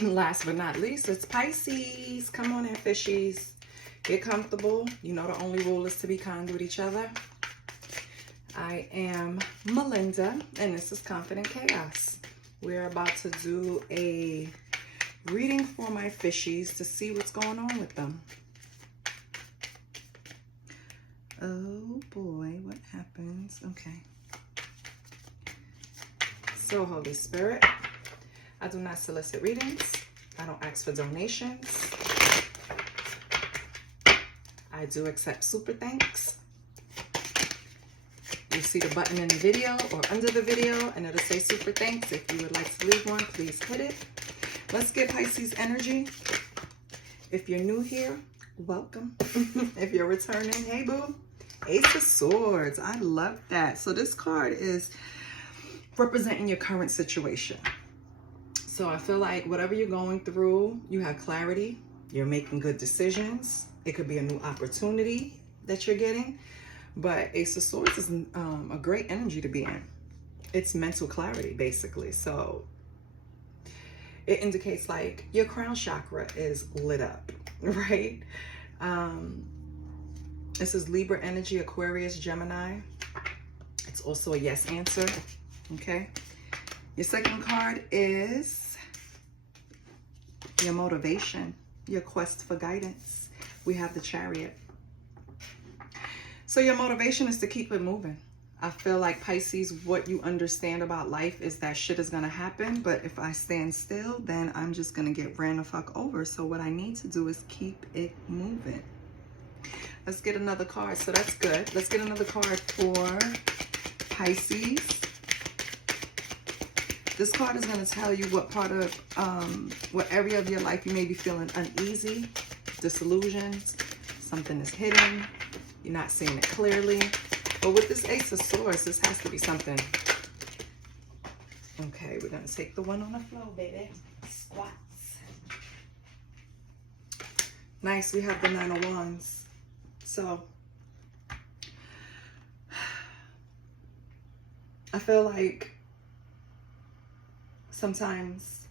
Last but not least, it's Pisces. Come on in, fishies. Get comfortable. You know the only rule is to be kind with each other. I am Melinda, and this is Confident Chaos. We're about to do a reading for my fishies to see what's going on with them. Oh boy, what happens? Okay. So, Holy Spirit, I do not solicit readings. I don't ask for donations. I do accept super thanks. You see the button in the video or under the video, and it'll say super thanks. If you would like to leave one, please hit it. Let's get Pisces energy. If you're new here, welcome. If you're returning, hey boo. Ace of Swords. I love that. So this card is representing your current situation. So I feel like whatever you're going through, you have clarity. You're making good decisions. It could be a new opportunity that you're getting. But Ace of Swords is a great energy to be in. It's mental clarity, basically. So it indicates like your crown chakra is lit up, right? This is Libra energy, Aquarius, Gemini. It's also a yes answer, okay? Your second card is your motivation, your quest for guidance. We have the Chariot. So your motivation is to keep it moving. I feel like Pisces, what you understand about life is that shit is going to happen. But if I stand still, then I'm just going to get ran the fuck over. So what I need to do is keep it moving. Let's get another card. So that's good. Let's get another card for Pisces. This card is going to tell you what part of, what area of your life you may be feeling uneasy, disillusioned, something is hidden, you're not seeing it clearly. But with this Ace of Swords, this has to be something. Okay, we're going to take the one on the floor, baby. Squats. Nice, we have the Nine of Wands. So, I feel like sometimes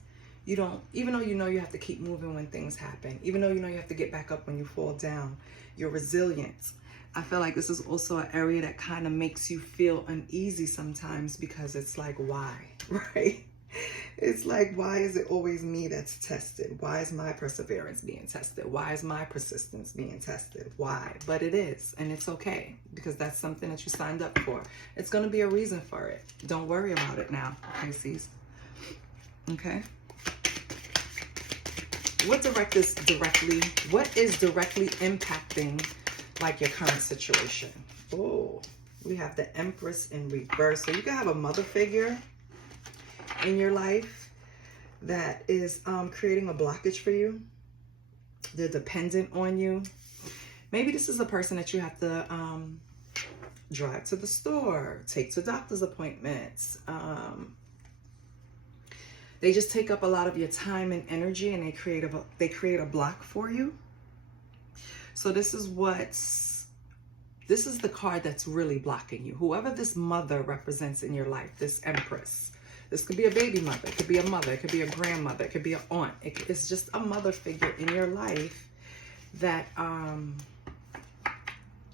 you don't, even though you know you have to keep moving when things happen, even though you know you have to get back up when you fall down, you're resilient. I feel like this is also an area that kind of makes you feel uneasy sometimes because it's like, why, right? It's like, why is it always me that's tested? Why is my perseverance being tested? Why is my persistence being tested? Why? But it is, and it's okay, because that's something that you signed up for. It's going to be a reason for it. Don't worry about it now, Pisces. Okay? What is directly impacting like your current situation? Oh, we have the Empress in reverse. So you can have a mother figure in your life that is creating a blockage for you. They're dependent on you. Maybe this is a person that you have to drive to the store, take to doctor's appointments. They just take up a lot of your time and energy, and they create a block for you. So this is the card that's really blocking you. Whoever this mother represents in your life, this Empress. This could be a baby mother, it could be a mother, it could be a grandmother, it could be an aunt. It's just a mother figure in your life that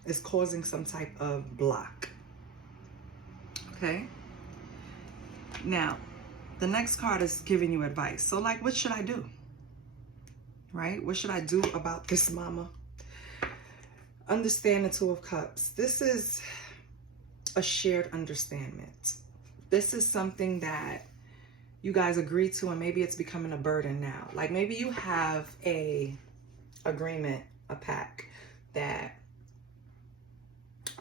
is causing some type of block. Okay? Now, the next card is giving you advice. So like, what should I do? Right? What should I do about this mama? Understand the Two of Cups. This is a shared understanding. This is something that you guys agree to, and maybe it's becoming a burden now. Like maybe you have a agreement, a pact that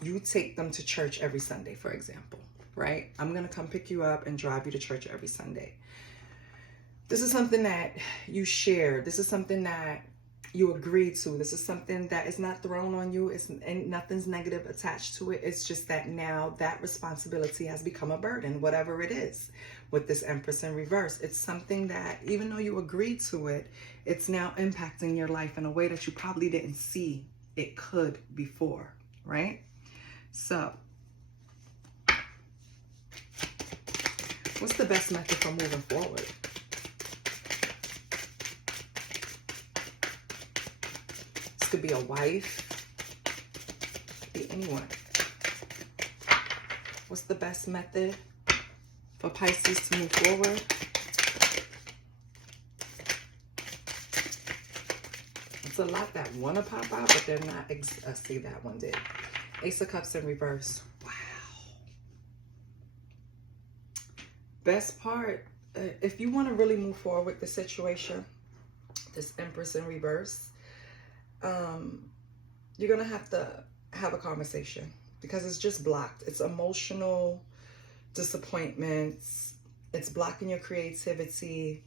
you take them to church every Sunday, for example, right? I'm going to come pick you up and drive you to church every Sunday. This is something that you share. This is something that you agree to. This is something that is not thrown on you. And nothing's negative attached to it. It's just that now that responsibility has become a burden, whatever it is. With this Empress in reverse, it's something that even though you agreed to it, it's now impacting your life in a way that you probably didn't see it could before, right? So, what's the best method for moving forward? This could be a wife. Be anyone. What's the best method for Pisces to move forward? It's a lot that want to pop out, but they're not. See, that one did. Ace of Cups in reverse. Wow. Best part, if you want to really move forward with the situation, this Empress in reverse, you're going to have a conversation because it's just blocked. It's emotional disappointments. It's blocking your creativity.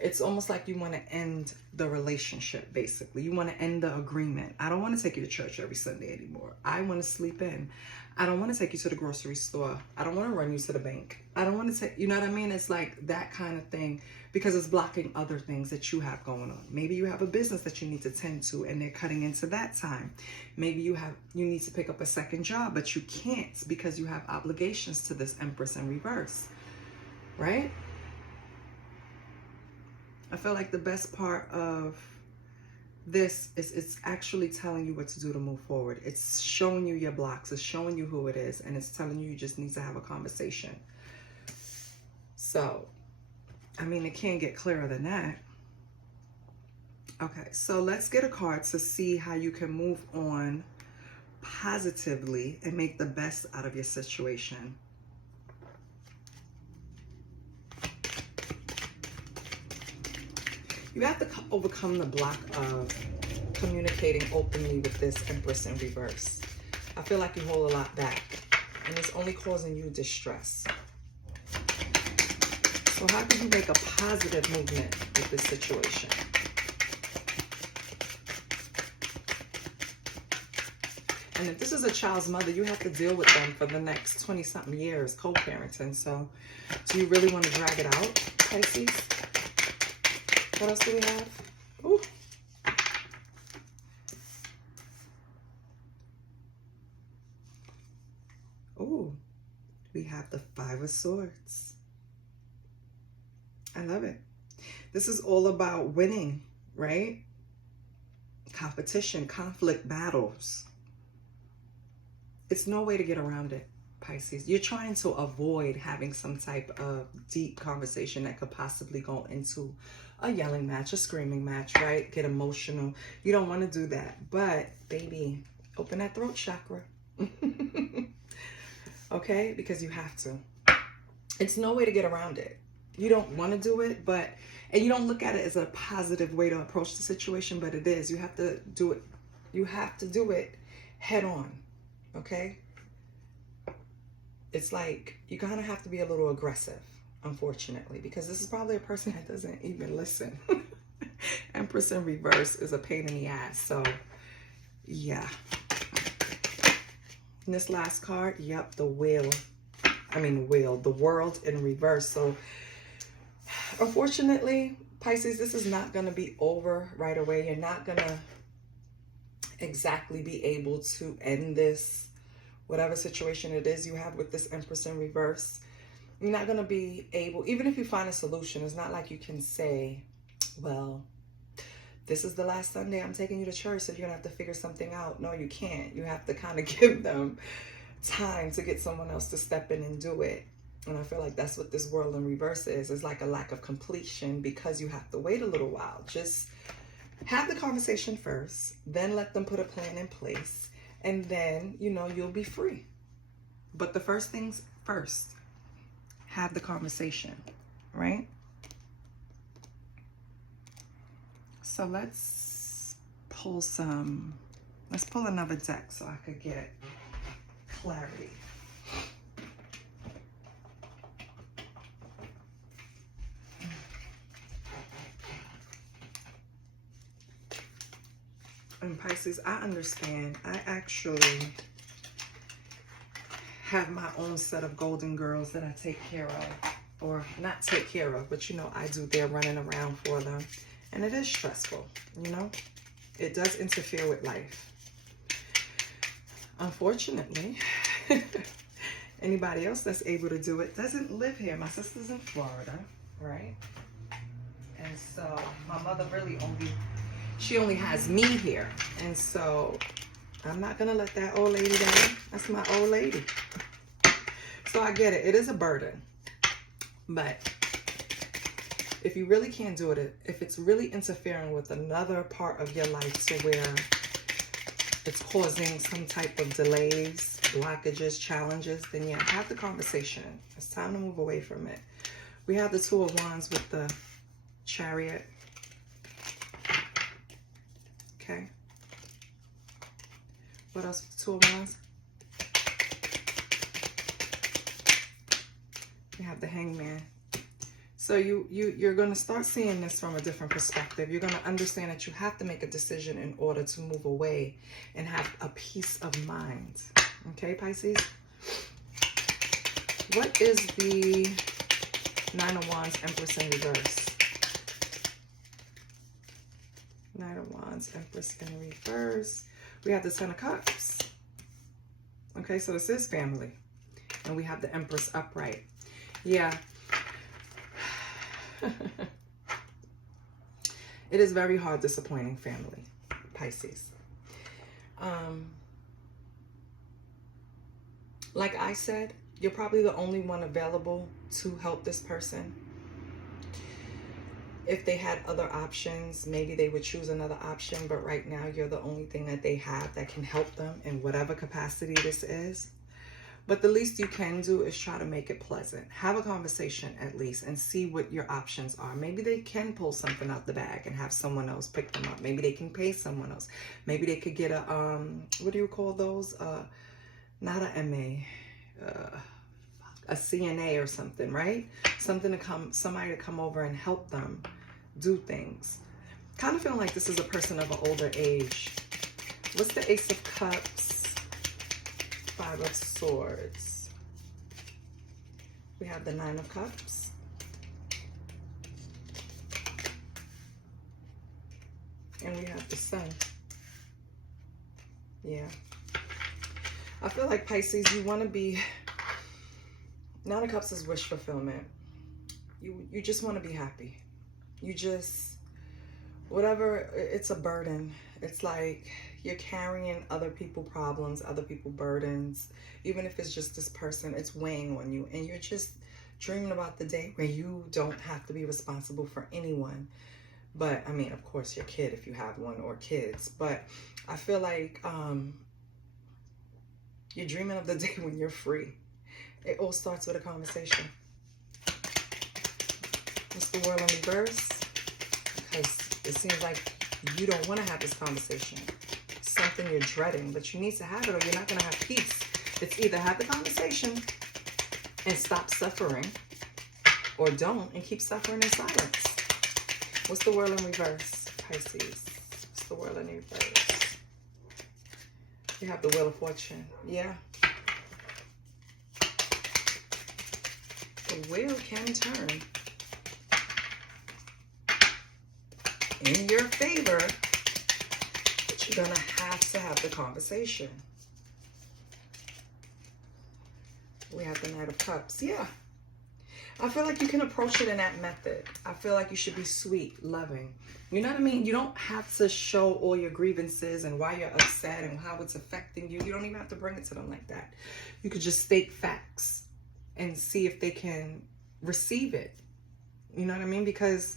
It's almost like you want to end the relationship, basically. You want to end the agreement. I don't want to take you to church every Sunday anymore. I want to sleep in. I don't want to take you to the grocery store. I don't want to run you to the bank. I don't want to take, you know what I mean? It's like that kind of thing because it's blocking other things that you have going on. Maybe you have a business that you need to tend to and they're cutting into that time. Maybe you need to pick up a second job, but you can't because you have obligations to this Empress in reverse, right? I feel like the best part of this is it's actually telling you what to do to move forward. It's showing you your blocks. It's showing you who it is. And it's telling you just need to have a conversation. So, I mean, it can't get clearer than that. Okay, so let's get a card to see how you can move on positively and make the best out of your situation. You have to overcome the block of communicating openly with this Empress in reverse. I feel like you hold a lot back, and it's only causing you distress. So how can you make a positive movement with this situation? And if this is a child's mother, you have to deal with them for the next 20-something years, co-parenting. So do you really want to drag it out, Pisces? What else do we have? Ooh. Ooh. We have the Five of Swords. I love it. This is all about winning, right? Competition, conflict, battles. It's no way to get around it, Pisces. You're trying to avoid having some type of deep conversation that could possibly go into a yelling match, a screaming match, right? Get emotional. You don't want to do that. But, baby, open that throat chakra. Okay? Because you have to. It's no way to get around it. You don't want to do it, but, and you don't look at it as a positive way to approach the situation, but it is. You have to do it. You have to do it head on. Okay? It's like you kind of have to be a little aggressive, unfortunately, because this is probably a person that doesn't even listen. Empress in reverse is a pain in the ass. So, yeah. And this last card, yep, the wheel. The world in reverse. So, unfortunately, Pisces, this is not going to be over right away. You're not going to exactly be able to end this, whatever situation it is you have with this Empress in reverse. You're not going to be able, even if you find a solution, it's not like you can say, well, this is the last Sunday I'm taking you to church, so you're going to have to figure something out. No, you can't. You have to kind of give them time to get someone else to step in and do it. And I feel like that's what this world in reverse is. It's like a lack of completion because you have to wait a little while. Just have the conversation first, then let them put a plan in place, and then, you know, you'll be free. But the first things first, have the conversation, right? So let's pull another deck so I could get clarity. And Pisces, I understand. I actually have my own set of golden girls that I take care of. Or not take care of, but you know, I do their running around for them. And it is stressful, you know? It does interfere with life. Unfortunately, anybody else that's able to do it doesn't live here. My sister's in Florida, right? And so my mother really only she only has me here. And so I'm not going to let that old lady down. That's my old lady. So I get it. It is a burden. But if you really can't do it, if it's really interfering with another part of your life to where it's causing some type of delays, blockages, challenges, then yeah, have the conversation. It's time to move away from it. We have the Two of Wands with the Chariot. Okay. What else with the Two of Wands? We have the Hangman. So you're going to start seeing this from a different perspective. You're going to understand that you have to make a decision in order to move away and have a peace of mind. Okay, Pisces? What is the Nine of Wands, Empress in reverse? Nine of Wands, Empress in reverse. We have the Ten of Cups. Okay, so this is family. And we have the Empress upright. Yeah. It is very hard disappointing family, Pisces. Like I said, you're probably the only one available to help this person. If they had other options, maybe they would choose another option, but right now you're the only thing that they have that can help them in whatever capacity this is. But the least you can do is try to make it pleasant. Have a conversation at least and see what your options are. Maybe they can pull something out the bag and have someone else pick them up. Maybe they can pay someone else. Maybe they could get a, what do you call those? Not a MA, a CNA or something, right? Somebody to come over and help them do things. Kind of feeling like this is a person of an older age. What's the Ace of Cups? Five of Swords. We have the Nine of Cups. And we have the Sun. Yeah. I feel like Pisces, you want to be... Nine of Cups is wish fulfillment. You just want to be happy. You just... Whatever, it's a burden. It's like... You're carrying other people's problems, other people's burdens. Even if it's just this person, it's weighing on you. And you're just dreaming about the day where you don't have to be responsible for anyone. But, I mean, of course, your kid, if you have one, or kids. But I feel like you're dreaming of the day when you're free. It all starts with a conversation. What's the World in reverse? Because it seems like you don't want to have this conversation. Something you're dreading, but you need to have it or you're not going to have peace. It's either have the conversation and stop suffering, or don't and keep suffering in silence. What's the World in reverse, Pisces? What's the World in reverse? You have the Wheel of Fortune. Yeah. The wheel can turn in your favor. You're going to have the conversation. We have the Knight of Cups. Yeah. I feel like you can approach it in that method. I feel like you should be sweet, loving. You know what I mean? You don't have to show all your grievances and why you're upset and how it's affecting you. You don't even have to bring it to them like that. You could just state facts and see if they can receive it. You know what I mean? Because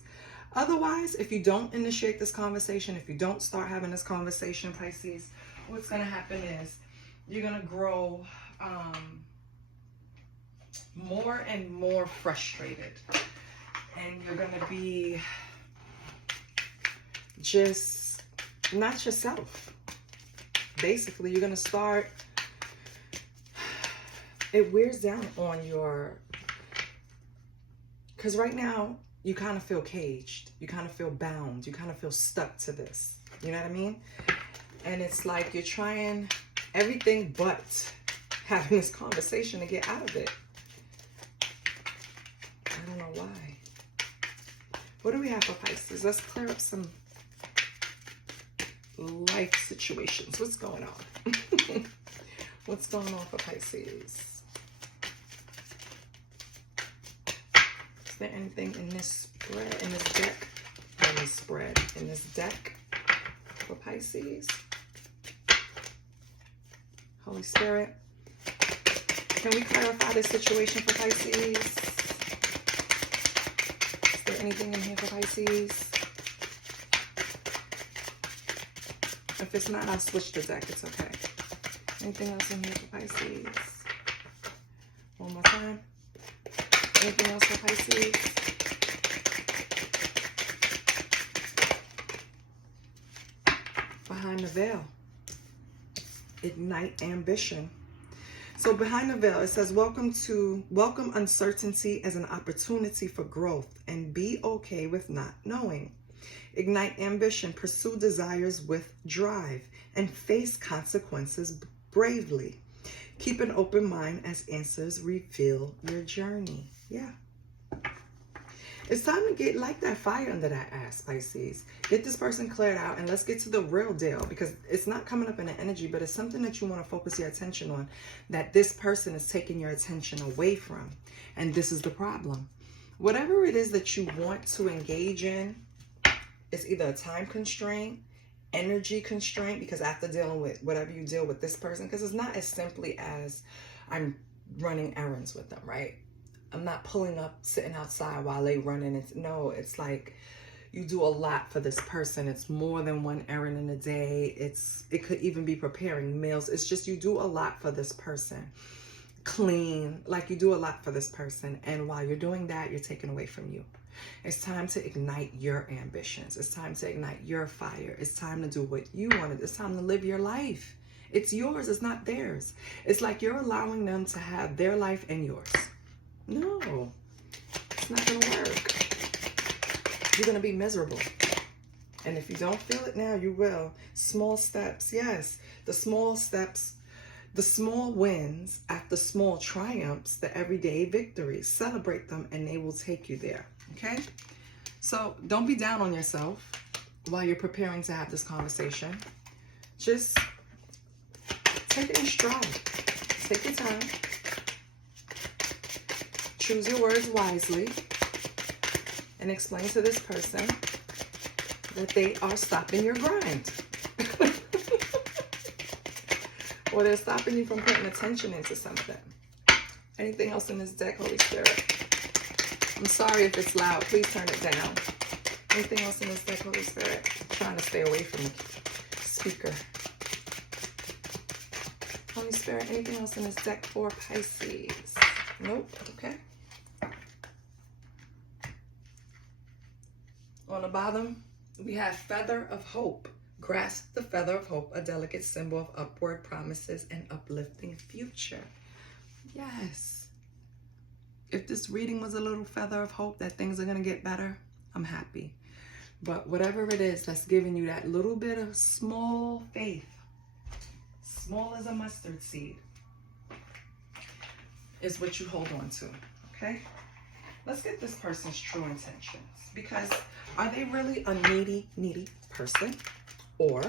otherwise, if you don't initiate this conversation, if you don't start having this conversation, Pisces, what's going to happen is you're going to grow more and more frustrated. And you're going to be just not yourself. Basically, you're going to start, it wears down on your, because right now, you kind of feel caged. You kind of feel bound. You kind of feel stuck to this. You know what I mean? And it's like you're trying everything but having this conversation to get out of it. I don't know why. What do we have for Pisces? Let's clear up some life situations. What's going on? What's going on for Pisces? Is there anything in this spread, in this deck? In this spread, in this deck? for Pisces? Holy Spirit, can we clarify this situation for Pisces? Is there anything in here for Pisces? If it's not, I'll switch the deck. It's okay. Anything else in here for Pisces? One more time. Anything else for Pisces? Behind the veil. Ignite ambition. So behind the veil, it says, welcome uncertainty as an opportunity for growth and be okay with not knowing. Ignite ambition, pursue desires with drive and face consequences bravely. Keep an open mind as answers reveal your journey. Yeah. It's time to get like that fire under that ass, Pisces. Get this person cleared out and let's get to the real deal, because it's not coming up in the energy, but it's something that you want to focus your attention on, that this person is taking your attention away from. And this is the problem. Whatever it is that you want to engage in, it's either a time constraint, energy constraint, because after dealing with whatever you deal with this person, because it's not as simply as I'm running errands with them, right? I'm not pulling up, sitting outside while they running. No, it's like you do a lot for this person. It's more than one errand in a day. It could even be preparing meals. It's just you do a lot for this person. Clean, like you do a lot for this person. And while you're doing that, you're taken away from you. It's time to ignite your ambitions. It's time to ignite your fire. It's time to do what you wanted. It's time to live your life. It's yours. It's not theirs. It's like you're allowing them to have their life and yours. No, it's not going to work. You're going to be miserable. And if you don't feel it now, you will. Small steps. Yes, the small steps, the small wins after small triumphs, the everyday victories. Celebrate them and they will take you there. Okay? So don't be down on yourself while you're preparing to have this conversation. Just take it in stride. Take your time. Choose your words wisely and explain to this person that they are stopping your grind. Or they're stopping you from putting attention into something. Anything else in this deck, Holy Spirit? I'm sorry if it's loud. Please turn it down. Anything else in this deck, Holy Spirit? I'm trying to stay away from the speaker. Holy Spirit, anything else in this deck for Pisces? Nope. Okay. On the bottom, we have Feather of Hope. Grasp the feather of hope, a delicate symbol of upward promises and uplifting future. Yes. If this reading was a little feather of hope that things are going to get better, I'm happy. But whatever it is that's giving you that little bit of small faith, small as a mustard seed, is what you hold on to. Okay? Let's get this person's true intentions. Because are they really a needy person? Or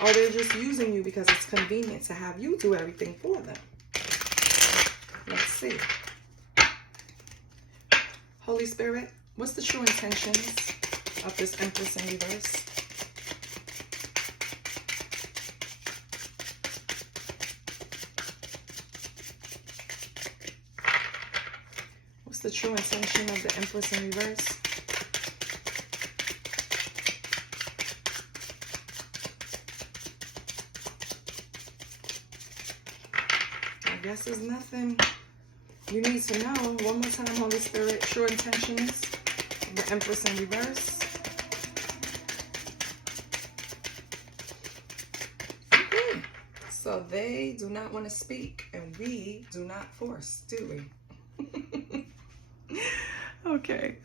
are they just using you because it's convenient to have you do everything for them? Let's see. Holy Spirit, what's the true intentions of this Empress in reverse? What's the true intention of the Empress in reverse? I guess there's nothing you need to know. One more time, Holy Spirit, true intentions of the Empress in reverse. Okay. So they do not want to speak, and we do not force, do we? Okay.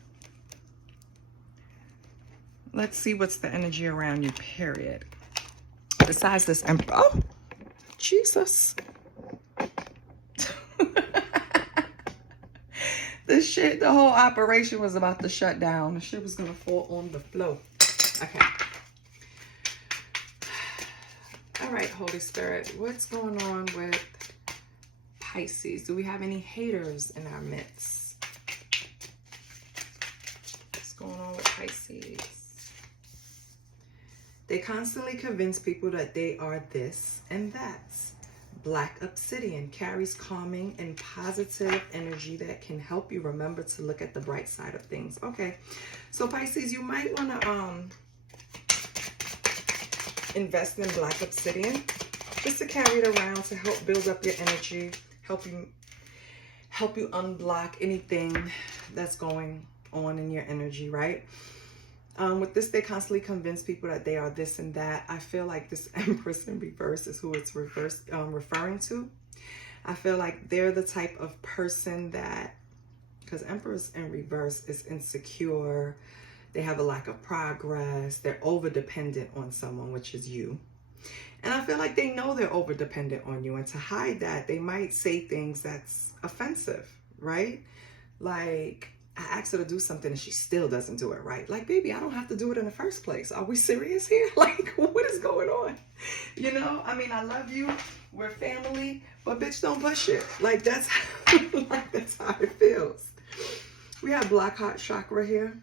Let's see what's the energy around you, period. Besides this Emperor. Oh, Jesus. This shit, the whole operation was about to shut down. The shit was going to fall on the floor. Okay. All right, Holy Spirit. What's going on with Pisces? Do we have any haters in our midst? What's going on with Pisces? They constantly convince people that they are this and that. Black obsidian carries calming and positive energy that can help you remember to look at the bright side of things. Okay, so Pisces, you might want to invest in black obsidian just to carry it around to help build up your energy, help you unblock anything that's going on in your energy, right? With this, they constantly convince people that they are this and that. I feel like this Empress in reverse is who it's referring to. I feel like they're the type of person that, because Empress in reverse is insecure, they have a lack of progress, they're over-dependent on someone, which is you. And I feel like they know they're over-dependent on you, and to hide that, they might say things that's offensive, right? Like, I asked her to do something and she still doesn't do it right. Like, baby, I don't have to do it in the first place. Are we serious here? Like, what is going on? You know, I mean, I love you. We're family, but bitch, don't push it. Like, that's how it feels. We have black heart chakra here.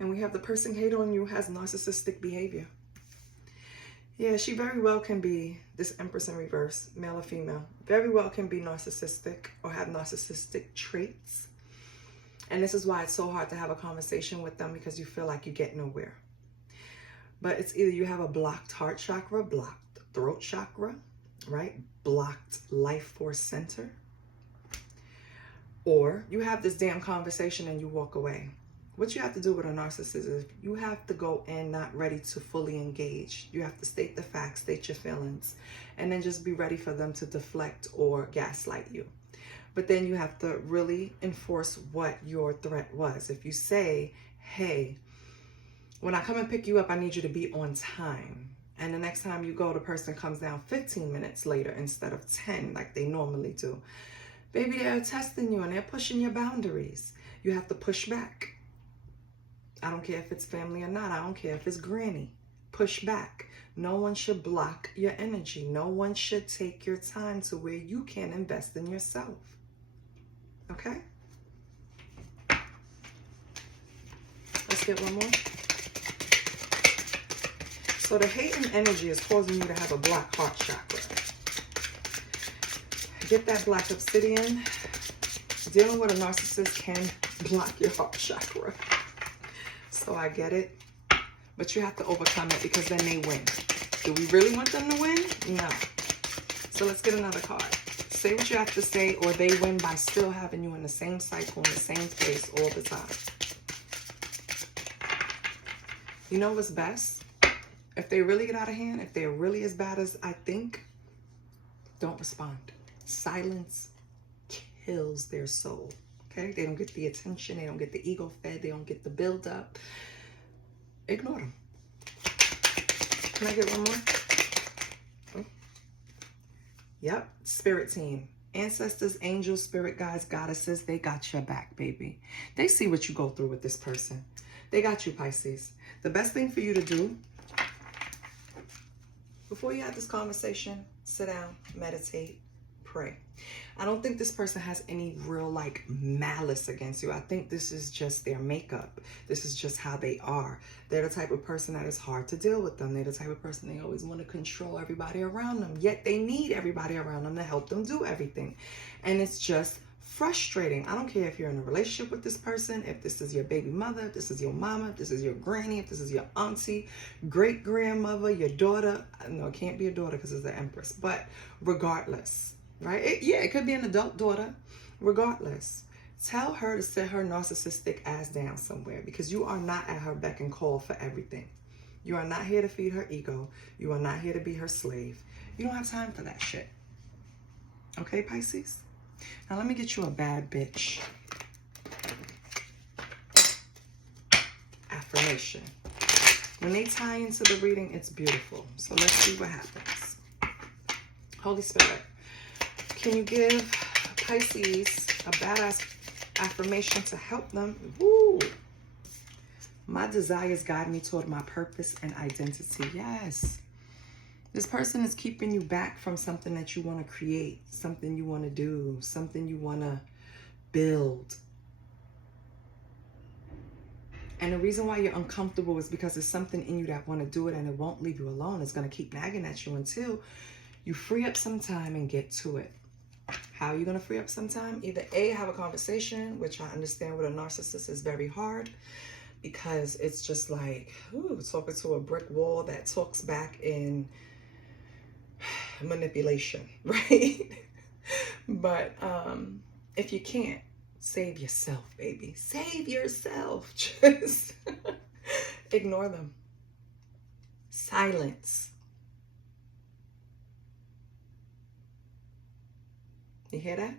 And we have the person hate on you has narcissistic behavior. Yeah, she very well can be, this Empress in reverse, male or female, very well can be narcissistic or have narcissistic traits. And this is why it's so hard to have a conversation with them, because you feel like you get nowhere. But it's either you have a blocked heart chakra, blocked throat chakra, right? Blocked life force center. Or you have this damn conversation and you walk away. What you have to do with a narcissist is you have to go in not ready to fully engage. You have to state the facts, state your feelings, and then just be ready for them to deflect or gaslight you. But then you have to really enforce what your threat was. If you say, hey, when I come and pick you up, I need you to be on time. And the next time you go, the person comes down 15 minutes later instead of 10 like they normally do. Baby, they're testing you and they're pushing your boundaries. You have to push back. I don't care if it's family or not. I don't care if it's granny. Push back. No one should block your energy. No one should take your time to where you can invest in yourself. Okay? Let's get one more. So the hating energy is causing you to have a black heart chakra. Get that black obsidian. Dealing with a narcissist can block your heart chakra. So I get it, but you have to overcome it because then they win. Do we really want them to win? No. So let's get another card. Say what you have to say, or they win by still having you in the same cycle, in the same place all the time. You know what's best? If they really get out of hand, if they're really as bad as I think, don't respond. Silence kills their soul. Okay, they don't get the attention, they don't get the ego fed, they don't get the build up. Ignore them. Can I get one more? Oh. Yep, spirit team. Ancestors, angels, spirit guides, goddesses, they got your back, baby. They see what you go through with this person. They got you, Pisces. The best thing for you to do, before you have this conversation, sit down, meditate, pray. I don't think this person has any real like malice against you. I think this is just their makeup. This is just how they are. They're the type of person that is hard to deal with them. They're the type of person they always want to control everybody around them. Yet they need everybody around them to help them do everything. And it's just frustrating. I don't care if you're in a relationship with this person, if this is your baby mother, if this is your mama, if this is your granny, if this is your auntie, great grandmother, your daughter. No, it can't be a daughter because it's the Empress. But regardless. Right? It could be an adult daughter. Regardless, tell her to sit her narcissistic ass down somewhere, because you are not at her beck and call for everything. You are not here to feed her ego. You are not here to be her slave. You don't have time for that shit. Okay, Pisces? Now let me get you a bad bitch affirmation. When they tie into the reading, it's beautiful. So let's see what happens. Holy Spirit, can you give Pisces a badass affirmation to help them? Woo! My desires guide me toward my purpose and identity. Yes. This person is keeping you back from something that you want to create, something you want to do, something you want to build. And the reason why you're uncomfortable is because there's something in you that want to do it and it won't leave you alone. It's going to keep nagging at you until you free up some time and get to it. How are you going to free up some time? Either A, have a conversation, which I understand with a narcissist is very hard because it's just like, ooh, talking to a brick wall that talks back in manipulation, right? But if you can't, save yourself, baby. Save yourself. Just ignore them. Silence. You hear that?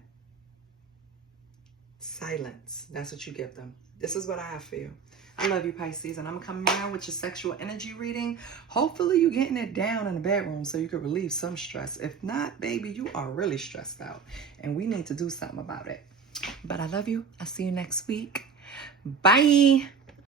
Silence. That's what you give them. This is what I have for you. I love you, Pisces, and I'm coming around with your sexual energy reading. Hopefully you're getting it down in the bedroom so you can relieve some stress. If not, baby, you are really stressed out, and we need to do something about it. But I love you. I'll see you next week. Bye.